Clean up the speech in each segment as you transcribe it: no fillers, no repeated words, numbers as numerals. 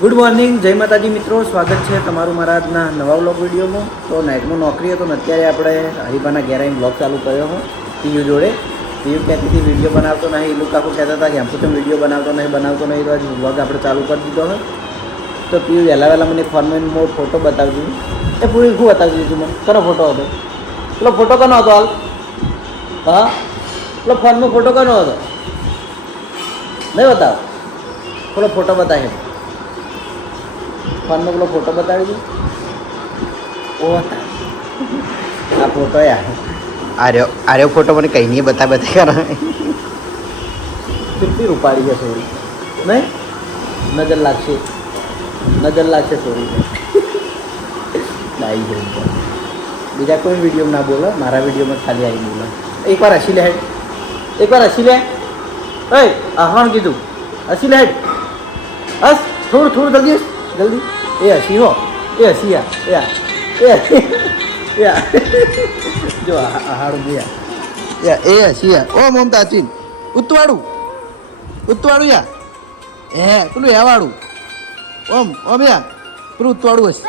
Good morning, જય માતાજી મિત્રો. સ્વાગત છે તમારું મારા આજના નવા વ્લોગ વિડીયોમાં. તો નાઇટમાં નોકરી હતો ને અત્યારે આપણે હરીબાના ઘેર આવીને વ્લોગ ચાલુ કર્યો હોય પીયુ જોડે. પીયુ કહેતી હતી વિડીયો બનાવતો નહીં, લોકો આખું કહેતા હતા કે આમ તો વિડીયો બનાવતો નહીં તો આજે વ્લોગ આપણે ચાલુ કરી દીધો હોય. તો પીયુ વહેલા મને ફોનમાં ફોટો બતાવજો. એ પૂરી શું બતાવી દીધું મને? કનો ફોટો હતો? પેલો ફોટો કનો હતો હાલ? હા, પેલો ફોનમાં ફોટો કનો હતો? નહીં બતાવ, પેલો ફોટો બતાવે ફોનમાં, પેલો ફોટો બતાવી દો. ઓ આ ફોટો આર્યો ફોટો મને કંઈ નહીં બતા કરે. કેટલી રૂપાળી છે સોરી, નહીં? નજર લાગશે સોરી. ડાઈ છે. બીજા કોઈ વિડીયો ના બોલો, મારા વિડીયોમાં ખાલી આવી બોલો. એકવાર હસી લે, એકવાર હસી લે. આહણ કીધું હસી લે. હસ થોડું જલ્દી. એ હસી હો, એ હસી જો હાડું ગયા એ હસી ઓ મમતા ચીન ઉત્તવાડું યા પેલું વાળું ઓમ યા પેલું ઉત્તવાડું હશે.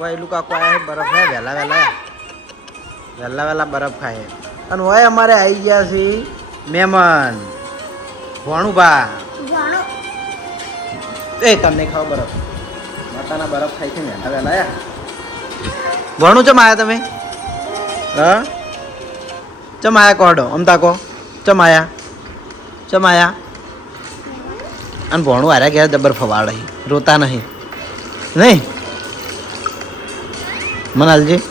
વાયલું કાકો આયા બરફ હે વહેલા બરફ ખાય. અને હોય અમારે આવી ગયા છે મહેમાન ભણુભા. એ તમને ખાવ બરફ, માતાના બરફ ખાઈ છે ને વહેલા. ભણું ચમ આયા તમે? હા ચમ આયા કોડો અમતા કો ચમ આયા. અને ભણું હાર્યા ગયા જબર ફવાડે, રોતા નહીં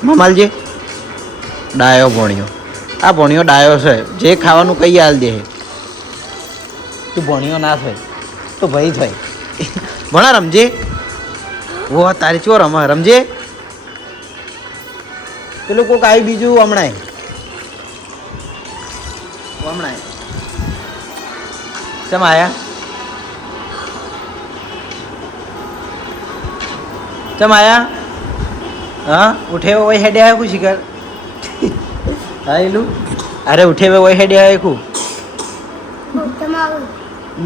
મમાલજી ડાયો ભણ્યો. આ ભણ્યો ડાયો છે, જે ખાવાનું કઈ હાલ દે. તું ભણ્યો ના થાય તો ભાઈ થાય. ભણા રમજે. વો તારી ચો રમજે. પેલું કોક આવી બીજું હમણાં ચમ આયા હા ઉઠે વही હેડે આયા કુ શિકાર હા એલું અરે ઉઠે વही હેડે આયા કુ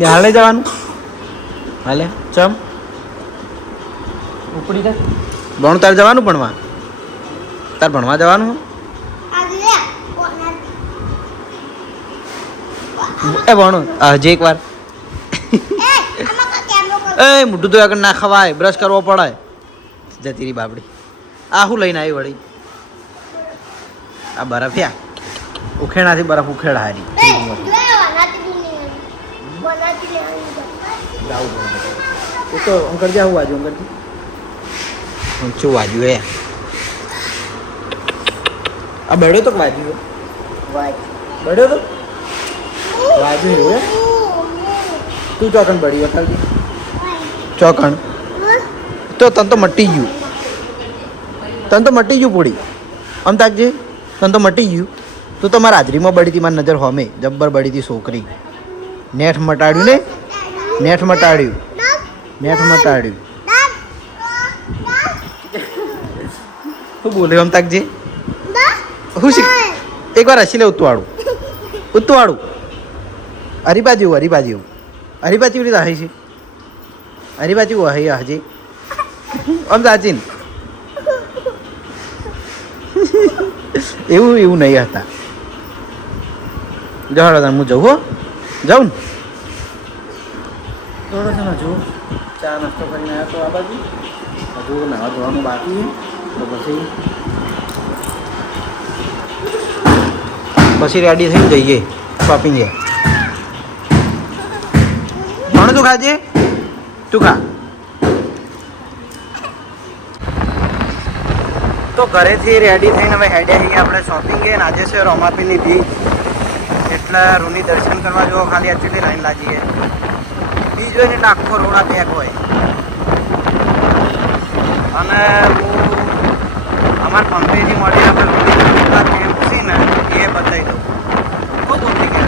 હાલે જવાનું હાલે ચમ ઉપડી જા. ભણું તારે જવાનું ભણવા જવાનું એ ભણું હજી એક વાર એ મોઢું તો આગળ ના ખવાય, બ્રશ કરવો પડે. જતી રહી બાપડી. આ શું લઈને આવી વળી? આ બરફ ઉખેડાથી બરફ ઉખેડા હારી તો અંકર જા હું વાજુ શું વાજુ એ આ બળ્યો તો વાજુ એવું તું ચોકણ બળી વખત ચોકણ તો તન તો મટી ગયું પૂડી આમ તાકજે. તન તો મટી ગયું. તું તો મારા હાજરીમાં બળી હતી, મારી નજર હોમે જબ્બર બળી હતી છોકરી. નેઠ મટાડ્યું. શું બોલે આમ તાકજે? હું શીખ એકવાર હસી લે. ઉત્તવાળું હરીબાજી રીતે હઈ છે. હરીબાજી હજી આમ સાચીન એવું નહીં હતા. જવાડો હું જાઉં ને થોડો છે ને. હજુ ચા નાસ્તો કરીને આવ્યો તો આ બાજુ હજુ નાવા ધોવાનું બાકી છે. તો પછી રેડી થઈને જઈએ શોપિંગ. ભણું તું ખાજે, તું ખા. તો ઘરેથી રેડી થઈને હવે હેડ્યા છીએ આપણે શોપિંગે. આજે છે રોમાપીરની બીચ, એટલે રૂની દર્શન કરવા જો ખાલી એટલી લાઈન લાગીએ. બીચ હોય ને એટલે આખો રોડા પેક હોય. અને હું અમારા કંપનીથી મળી આપણે રૂની કેમ્પ છે ને એ બતાવી દઉં. ખૂબ ઊંધી કે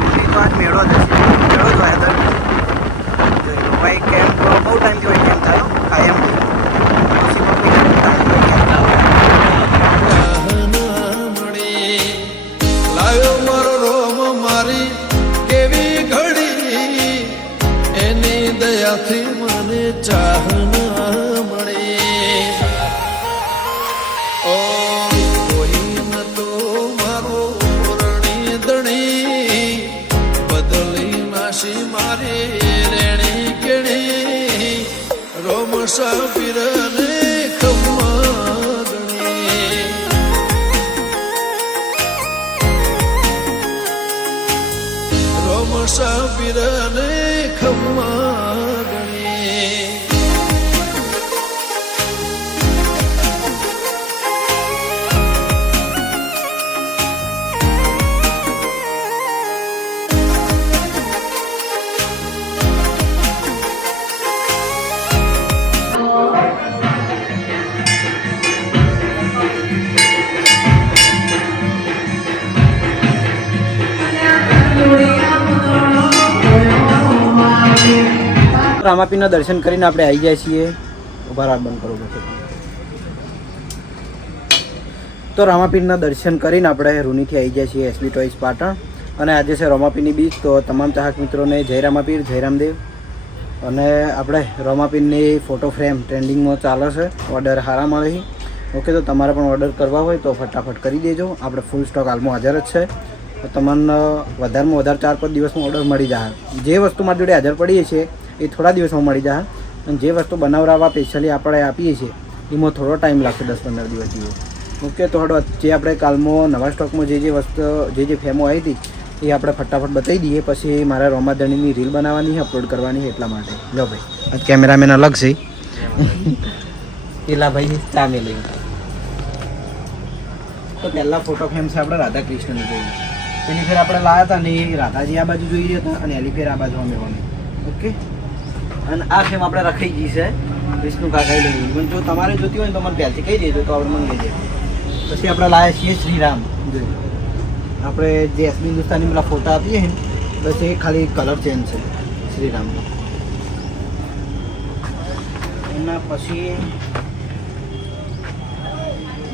રૂની તો આજ મેળો જ હશે, મેળો જ હોય ભાઈ. કેમ્પ બહુ ટાઈમથી હોય કેમ્પ ચાલો કાયમ. લાયો મારો રોમ મારી ત્યાંથી મને ચાહના મળે ઓ કોઈ નતો મારો રણી દણી બદલી નાશી મારે રેણી કેણી રોમ સાબીરને ખમ્મા ગણી રોમ સાબીરને ખમ્મા ગણી રામાપીરના દર્શન કરીને આપણે આવી જાય છીએ. ઉભા રાત બંધ કરો પછી. તો રામાપીરના દર્શન કરીને આપણે રૂનીથી આવી જાય છીએ એસબી ટોયઝ પાટણ. અને આજે છે રામાપીરની બીજ. તો તમામ ચાહક મિત્રોને જય રામાપીર, જય રામદેવ. અને આપણે રામાપીરની ફોટો ફ્રેમ ટ્રેન્ડિંગમાં ચાલે છે, ઓર્ડર સારા મળે છે. ઓકે, તો તમારે પણ ઓર્ડર કરવા હોય તો ફટાફટ કરી દેજો. આપણે ફૂલ સ્ટોક હાલમાં હાજર જ છે. તો તમને વધારેમાં વધારે 4-5 દિવસમાં ઓર્ડર મળી જાય. જે વસ્તુ મારી જોડે હાજર પડીએ છીએ એ થોડા દિવસમાં મળી જાય. અને જે વસ્તુ બનાવવા સ્પેશિયલી આપણે આપીએ છીએ એમાં થોડો ટાઈમ લાગશે, 10-15 દિવસ જેવો. ઓકે, તો હડો જે આપણે કાલમાં નવા સ્ટોકમાં જે વસ્તુ જે ફેમો આવી હતી એ આપણે ફટાફટ બતાવી દઈએ. પછી મારે રોમાધણીની રીલ બનાવવાની છે, અપલોડ કરવાની છે, એટલા માટે. લો ભાઈ, કેમેરામેન અલગ છે. પેલા ભાઈ ચામે લઈ. તો પહેલાં ફોટો ફ્રેમ છે આપણે રાધા કૃષ્ણની જોઈ. પેલી ફેર આપણે લાવ્યા હતા ને એ રાધાજી આ બાજુ જોઈ રહ્યા હતા અને એલી ફેર આ બાજુ અમે અમે. ઓકે, અને આ ફ્રેમ આપણે રખાઈ ગઈ છે વિષ્ણુ કાકાએ લઈ. પણ જો તમારે જોતી હોય ને તો મને પહેલથી કહી દેજો તો આપણે મંગાવી દઈએ. પછી આપણે લાવ્યા છીએ શ્રીરામ. જોઈ આપણે જે એસબી હિન્દુસ્તાની પેલા ફોટા આપીએ ને બસ એ ખાલી કલર ચેન્જ છે શ્રીરામનો. એના પછી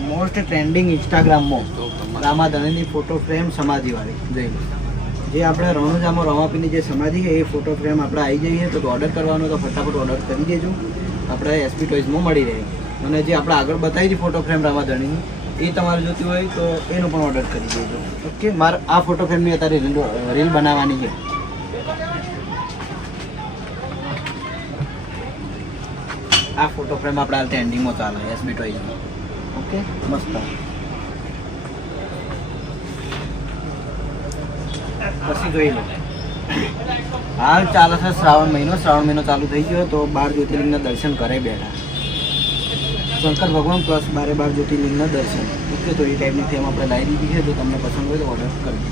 મોસ્ટ ટ્રેન્ડિંગ ઇન્સ્ટાગ્રામમાં રામાધણીની ફોટો ફ્રેમ સમાધિવાળી જોઈ લો. જે આપણે રણુજામાં રમાપીની જે સમાધિ છે એ ફોટો ફ્રેમ આપણે આવી જઈએ તો ઓર્ડર કરવાનો તો ફટાફટ ઓર્ડર કરી દેજો. આપણે એસપી ટોયઝમાં મળી રહે. અને જે આપણે આગળ બતાવી હતી ફોટો ફ્રેમ રામાધણીની એ તમારે જોતી હોય તો એનો પણ ઓર્ડર કરી દેજો. ઓકે, મારે આ ફોટો ફ્રેમની અત્યારે રીલ બનાવવાની છે. આ ફોટો ફ્રેમ આપણે હાલ ટ્રેન્ડિંગમાં ચાલે એસબી ટોયઝમાં. ઓકે, મસ્ત. પછી જોઈ લો, હાલ ચાલે છે શ્રાવણ મહિનો ચાલુ થઈ ગયો તો 12 જ્યોતિર્લિંગના દર્શન કરે બેઠા. શંકર ભગવાન પ્લસ 12 જ્યોતિર્લિંગના દર્શન. ઓકે, તો એ ટાઈપની થેમ આપણે લાવી દીધી છે. જો તમને પસંદ હોય તો ઓર્ડર કરી દો.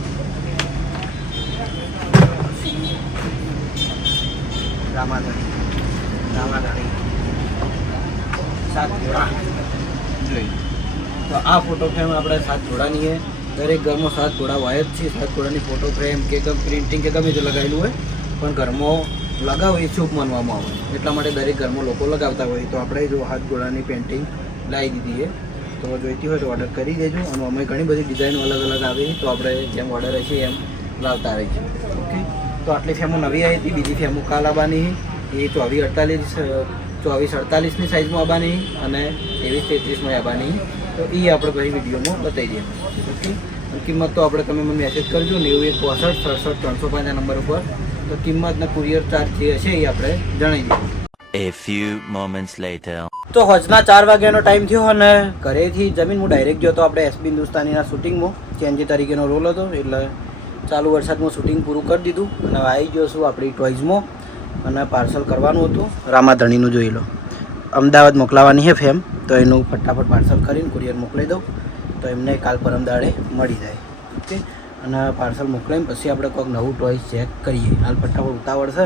રામાધણી સાત જોડા જોઈ. તો આ ફોટો ફ્રેમ આપણે 7 જોડાની છે. દરેક ઘરમાં 7 ઘોડા હોય જ છે. 7 ઘોડાની ફોટો ફ્રેમ કે પ્રિન્ટિંગ કે ગમે તે લગાવેલું હોય પણ ઘરમાં લગાવો એ શુભ માનવામાં આવે. એટલા માટે દરેક ઘરમાં લોકો લગાવતા હોય. તો આપણે જો 7 ઘોડાની પેન્ટિંગ લાવી દીધી છે. તો જોઈતી હોય તો ઓર્ડર કરી દેજો. અને અમે ઘણી બધી ડિઝાઇનો અલગ અલગ આવી તો આપણે જેમ ઓર્ડર હશે એમ લાવતા રહીશું. ઓકે, તો આટલી ફેમો નવી આવી હતી. બીજી ફેમો કાલ આવવાની એ 24-48ની સાઇઝમાં આવવાની અને 23-33માં આવવાની. તો એ આપણે પછી વિડીયોમાં બતાવી દઈએ. ઓકે, કિંમત તો આપણે તમે મને મેસેજ કરજો 91-65-67-305 નંબર ઉપર. તો કિંમતના કુરિયર ચાર્જ જે હશે એ આપણે જણાવી દઈએ. A few moments later. તો હજના 4 વાગ્યાનો ટાઈમ થયો અને ઘરેથી જમીન હું ડાયરેક્ટ ગયો તો આપણે એસબી હિન્દુસ્તાનીના શૂટિંગમાં ચેન્જી તરીકેનો રોલ હતો. એટલે ચાલુ વરસાદમાં શૂટિંગ પૂરું કરી દીધું અને આવી ગયો છું આપણી ટોયઝમાં અને પાર્સલ કરવાનું હતું. રામાધણીનું જોઈ લો, અમદાવાદ મોકલાવાની છે ફેમ. તો એનું ફટાફટ પાર્સલ કરીને કુરિયર મોકલી દઉં તો એમને કાલ પરમ દાડે મળી જાય. ઓકે, અને પાર્સલ મોકલાવીને પછી આપણે કોઈક નવું ટોયસ ચેક કરીએ. હાલ ફટાફટ ઉતાવળ છે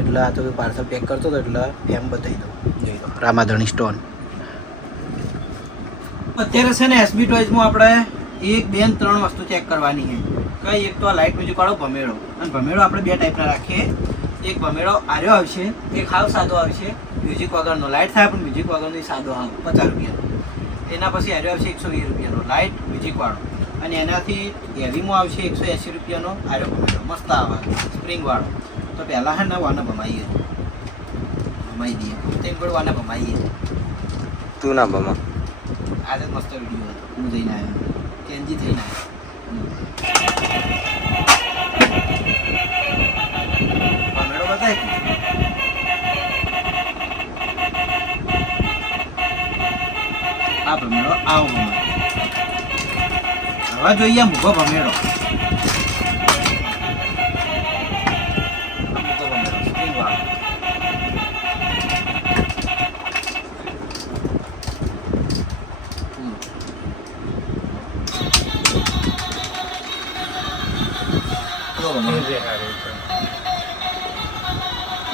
એટલે આ તો પાર્સલ પેક કરતો હતો એટલે ફેમ બતાવી દઉં. જોઈ દો, રામાધણી સ્ટોન. અત્યારે છે ને એસબી ટોયઝમાં આપણે 1, 2 ને 3 વસ્તુ ચેક કરવાની છે. કઈ એક તો આ લાઇટ મ્યુઝિક વાળો ભમેડો. અને ભમેડો આપણે 2 ટાઈપના રાખીએ. એક ભમેડો આર્યો આવશે, એક હાવ સાદો આવશે મ્યુઝિક વગરનો. લાઇટ થાય પણ મ્યુઝિક વગરનો સાદો હાવ 50 રૂપિયાનો. એના પછી આર્યો આવશે 120 રૂપિયાનો લાઇટ મ્યુઝિક વાળો. અને એનાથી હેવીમાં આવશે 180 રૂપિયાનો આર્યો ભમેડો. મસ્ત આવે સ્પ્રિંગ વાળો. તો પહેલાં છે ને વાને ભમાઈએ ભમાઈ દઈએ તેમ પડવાના ભમાઈએ તું ના બમા આજે મસ્ત વિડીયો હતો હું જઈને આવ્યો કેનજી થઈને આવ્યો ભમેડો બતાય આ ભમેડો આવો ભમેડો હવે જોઈએ મૂકો ભમેડો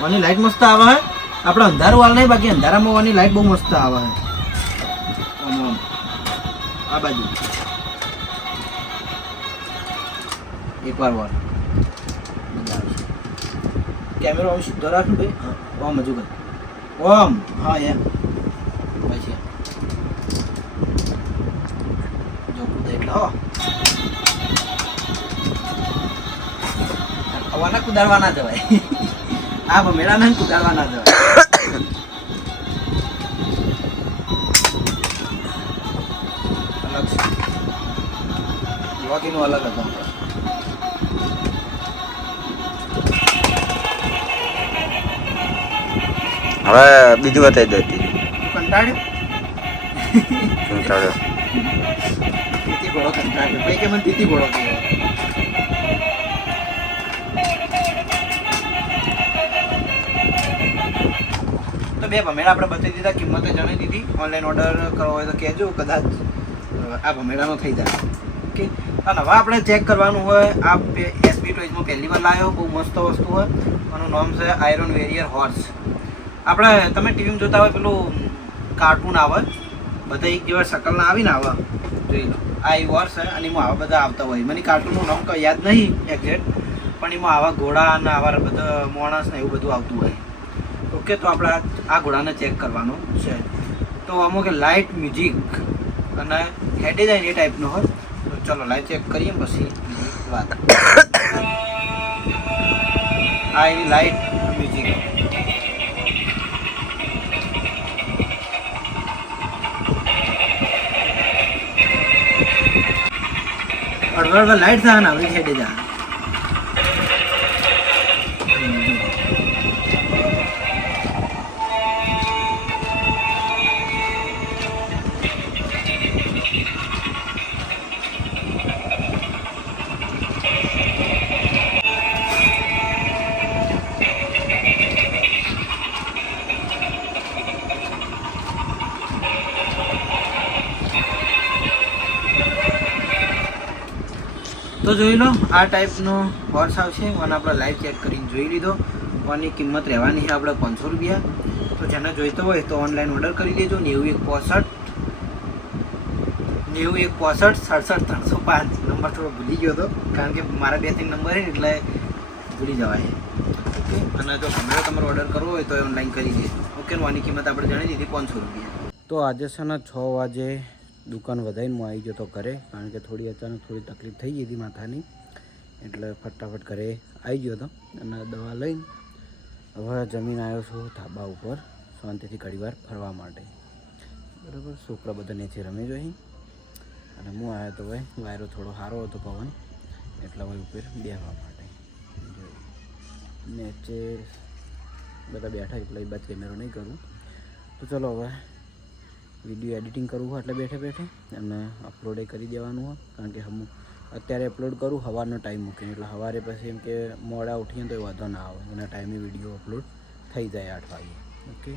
વાની લાઈટ મસ્ત આવે હે આપણે અંધારું વાળ નહીં બાકી અંધારામાં વાની લાઈટ બહુ મસ્ત આવે હે આ બાજુ એકવાર વાર કેમેરો આમ સીધો રાખું ભાઈ ઓમ હજુ કર ઓમ હા એમ પછી જો કૂદે એટલે હો આવાના કુદાડવા ના જવાય આ ભમેડા ના કુદાડવા ના જવાય અલગ લોગીનું અલગ હતું હવે બીજું બતાવી દેતી કંટાળ્યો તીતી ઘોડો કંટાળ્યો ભાઈ કે મને તીતી ઘોડો કહેવાય તો બે ભમેડા આપણે બતાવી દીધા કિંમતે જણાવી દીધી ઓનલાઈન ઓર્ડર કરવો હોય તો કહેજો કદાચ આ ભમેડાનો થઈ જાય ઓકે અને હવે આપણે ચેક કરવાનું હોય આ એસબી ટોયઝમાં પહેલી વાર લાવ્યો બહુ મસ્ત વસ્તુ હોય આનું નામ છે આયરન વેરિયર હોર્સ આપણે તમે ટીવીમાં જોતા હોય પેલું કાર્ટૂન આવે બધા એક જેવા શકલના આવીને આવે જોઈ લો આ એ હોર્સ છે અને એમાં આવા બધા આવતા હોય મને કાર્ટૂનનું નામ કંઈ યાદ નહીં એક્ઝેક્ટ પણ એમાં આવા ઘોડા અને આવા બધા માણસ ને એવું બધું આવતું હોય ઓકે તો આપણે આ ઘોડાને ચેક કરવાનું છે તો અમુક લાઇટ મ્યુઝિક અને હેડે જાય એ ટાઈપનો હોય તો ચલો લાઈવ ચેક કરીએ પછી વાત આ એની લાઇટ મ્યુઝિક અડધો લાઈટ થાય ને આપણી હેડે જાય તો જોઈ લો આ ટાઈપનો હોર્સ આવશે અને આપણે લાઈવ ચેક કરીને જોઈ લીધો આની કિંમત રહેવાની છે આપણે 500 રૂપિયા તો જેને જોઈતો હોય તો ઓનલાઈન ઓર્ડર કરી દેજો 9165 નંબર થોડો ભૂલી ગયો હતો કારણ કે મારા 2-3 નંબર છે એટલે ભૂલી જવાય ઓકે અને જો તમારે ઓર્ડર કરવો હોય તો ઓનલાઈન કરી દેજો ઓકે આની કિંમત આપણે જાણી દીધી 500 રૂપિયા તો આજે છે ને 6 વાગે દુકાન વધારીને હું આવી ગયો તો ઘરે કારણ કે અચાનક થોડી તકલીફ થઈ ગઈ હતી માથાની એટલે ફટાફટ ઘરે આવી ગયો હતો અને દવા લઈને હવે જમીન આવ્યો છું ધાબા ઉપર શાંતિથી ઘડીવાર ફરવા માટે બરાબર છોકરા બધા નીચે રમે જો અહીં અને હું આવ્યો તો ભાઈ વાયરો થોડો સારો હતો પવન એટલા ભાઈ ઉપર બેસવા માટે નીચે બધા બેઠા એટલે એ બાદ કેમેરો નહીં કરું તો ચલો હવે વિડીયો એડિટિંગ કરવું હોય એટલે બેઠે બેઠે અને અપલોડ કરી દેવાનું હોય કારણ કે હું અત્યારે અપલોડ કરું સવારનો ટાઈમ મૂકીને એટલે સવારે પછી એમ કે મોડા ઉઠીએ તો એ વાંધો ના આવે એના ટાઈમે વિડીયો અપલોડ થઈ જાય 8 વાગે ઓકે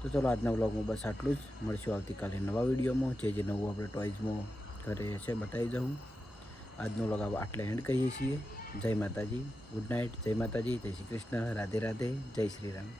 તો ચલો આજના વ્લોગમાં બસ આટલું જ મળશું આવતીકાલે નવા વિડીયોમાં જે નવું આપણે ટોયઝમાં કરે છે બતાવી જાઉં આજનો વ્લોગ આટલે એન્ડ કરીએ છીએ જય માતાજી ગુડ નાઇટ જય માતાજી જય શ્રી કૃષ્ણ રાધે રાધે જય શ્રી રામ